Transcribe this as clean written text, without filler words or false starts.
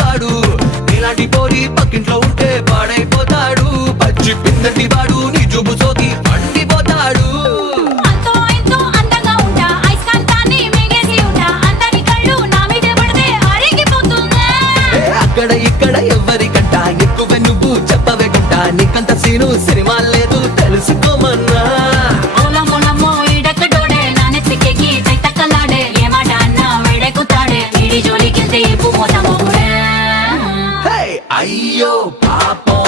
వాడు ఇలాంటి పోరి పక్కింట్లో ఉంటే పాడైపోతాడు పచ్చి పిందటి వాడు నీ జుబు సోకి పండిపోతాడు అంతో ఇంతో అందంగా ఉంటా ఐస్కాంతాన్ని మింగేసి ఉంటా అందరి కళ్ళు నా మీదే పడితే అరిగిపోతుందా అక్కడ ఇక్కడ ఎవరికంట ఎక్కువ నువ్వు చెప్పవే కంట నీకంత సీను సినిమా లేదు తెలుసుకోమన్నా ఓలమ్మో ఈడెక్కడోడే నా నెత్తికెక్కి తైతక్కలాడే ఏ మాట అన్నా వేడెక్కుతాడే వీడి జోలికెళ్తే ఎప్పు మోత మొగుడే అయ్యో పాపం